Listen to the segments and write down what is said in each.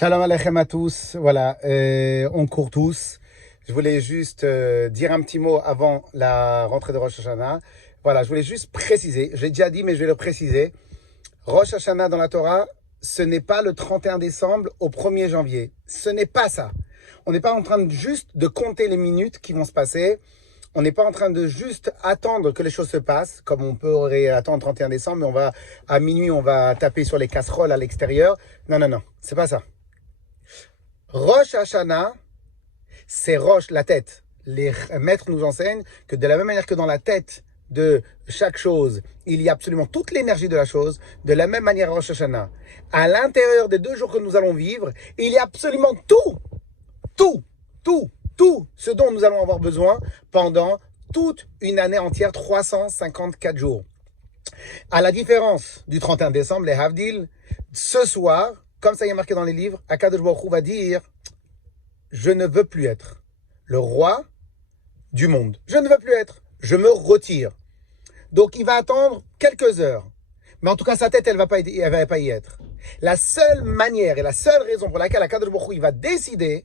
Shalom Aleichem à tous. Voilà, on court tous. Je voulais juste dire un petit mot avant la rentrée de Rosh Hashanah. Voilà, je voulais juste préciser. J'ai déjà dit, mais je vais le préciser. Rosh Hashanah dans la Torah, ce n'est pas le 31 décembre au 1er janvier. Ce n'est pas ça. On n'est pas en train de juste de compter les minutes qui vont se passer. On n'est pas en train de juste attendre que les choses se passent, comme on pourrait attendre le 31 décembre, mais à minuit, on va taper sur les casseroles à l'extérieur. Non, c'est pas ça. Rosh Hashanah, c'est Rosh, la tête. Les maîtres nous enseignent que de la même manière que dans la tête de chaque chose, il y a absolument toute l'énergie de la chose, de la même manière Rosh Hashanah. À l'intérieur des 2 jours que nous allons vivre, il y a absolument tout ce dont nous allons avoir besoin pendant toute une année entière, 354 jours. À la différence du 31 décembre, les Havdil, ce soir, comme ça y est marqué dans les livres, Akadosh Baruch Hu va dire « Je ne veux plus être le roi du monde. Je ne veux plus être. Je me retire. » Donc il va attendre quelques heures. Mais en tout cas, sa tête, elle va pas y être. La seule manière et la seule raison pour laquelle Akadosh Baruch Hu il va décider,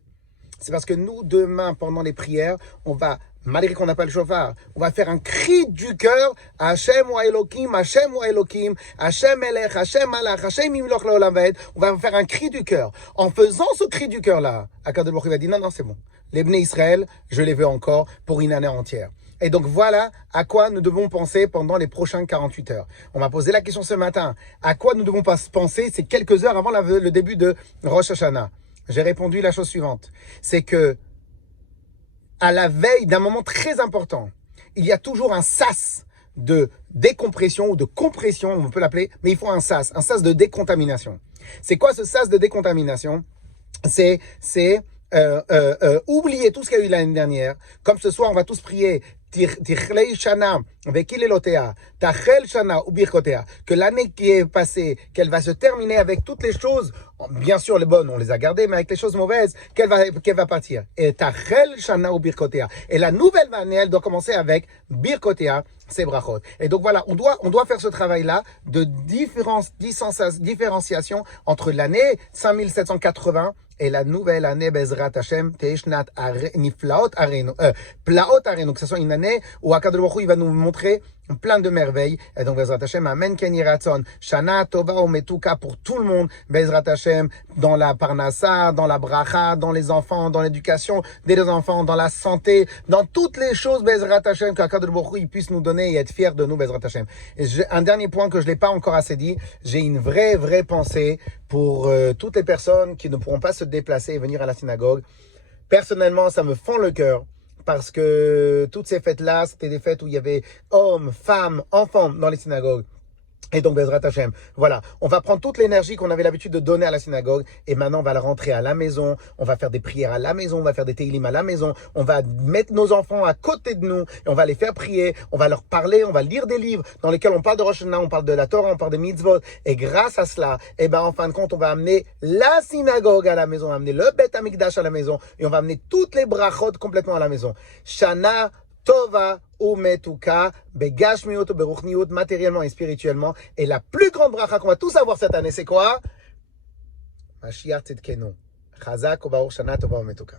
c'est parce que nous, demain, pendant les prières, on va, malgré qu'on n'a pas le chauffard, on va faire un cri du cœur, Hashem wa Elokim, Hashem wa Elokim, Hashem Elech, Hashem Malach, Hashem Imloch Leolam Vaed. On va faire un cri du cœur. En faisant ce cri du cœur-là, Akadosh Baruch Hu va dire, non, c'est bon. Les Bnei Israël, je les veux encore pour une année entière. Et donc voilà à quoi nous devons penser pendant les prochaines 48 heures. On m'a posé la question ce matin. À quoi nous devons penser ces quelques heures avant le début de Rosh Hashanah? J'ai répondu la chose suivante. C'est que, à la veille d'un moment très important, il y a toujours un sas de décompression ou de compression, on peut l'appeler, mais il faut un sas de décontamination. C'est quoi ce sas de décontamination? C'est oublier tout ce qu'il y a eu l'année dernière. Comme ce soir, on va tous prier Tichlei Shana Vekilelotea, Tachel Shana Ubirkotea, que l'année qui est passée, qu'elle va se terminer avec toutes les choses, bien sûr les bonnes, on les a gardées, mais avec les choses mauvaises, qu'elle va partir. Et Tachel Shana Ubirkotea. Et la nouvelle année, elle doit commencer avec Birkotea, c'est brachot. Et donc voilà, on doit faire ce travail-là de différenciation entre l'année 5780 et la nouvelle année Bezrat Hashem Teishnat Niflaot Arenu, Plaot Arenu, que ce soit une année où Akadosh Baruch Hu il va nous montrer plein de merveilles. Et donc Bezrat Hashem, Amen Ken Yiratzon, Shana Tova Umetuka pour tout le monde, Bezrat Hashem, dans la Parnassa, dans la Bracha, dans les enfants, dans l'éducation des enfants, dans la santé, dans toutes les choses Bezrat Hashem, qu'Akadosh Baruch Hu il puisse nous donner et être fier de nous Bezrat Hashem. Et un dernier point que je l'ai pas encore assez dit, j'ai une vraie pensée pour toutes les personnes qui ne pourront pas se déplacer et venir à la synagogue. Personnellement, ça me fend le cœur parce que toutes ces fêtes-là, c'était des fêtes où il y avait hommes, femmes, enfants dans les synagogues. Et donc, Bezrat Hashem, voilà, on va prendre toute l'énergie qu'on avait l'habitude de donner à la synagogue et maintenant on va la rentrer à la maison, on va faire des prières à la maison, on va faire des télim à la maison, on va mettre nos enfants à côté de nous et on va les faire prier, on va leur parler, on va lire des livres dans lesquels on parle de Rosh Hashanah, on parle de la Torah, on parle des mitzvot et grâce à cela, en fin de compte, on va amener la synagogue à la maison, on va amener le Bet Hamikdash à la maison et on va amener toutes les brachot complètement à la maison. Shana Tova Umetuka, Begashmiut, Beruchniut, matériellement et spirituellement. Et la plus grande bracha qu'on va tous avoir cette année, c'est quoi? Mashiach Tzidkenu. Chazak, Baruch Shana Tova Umetuka.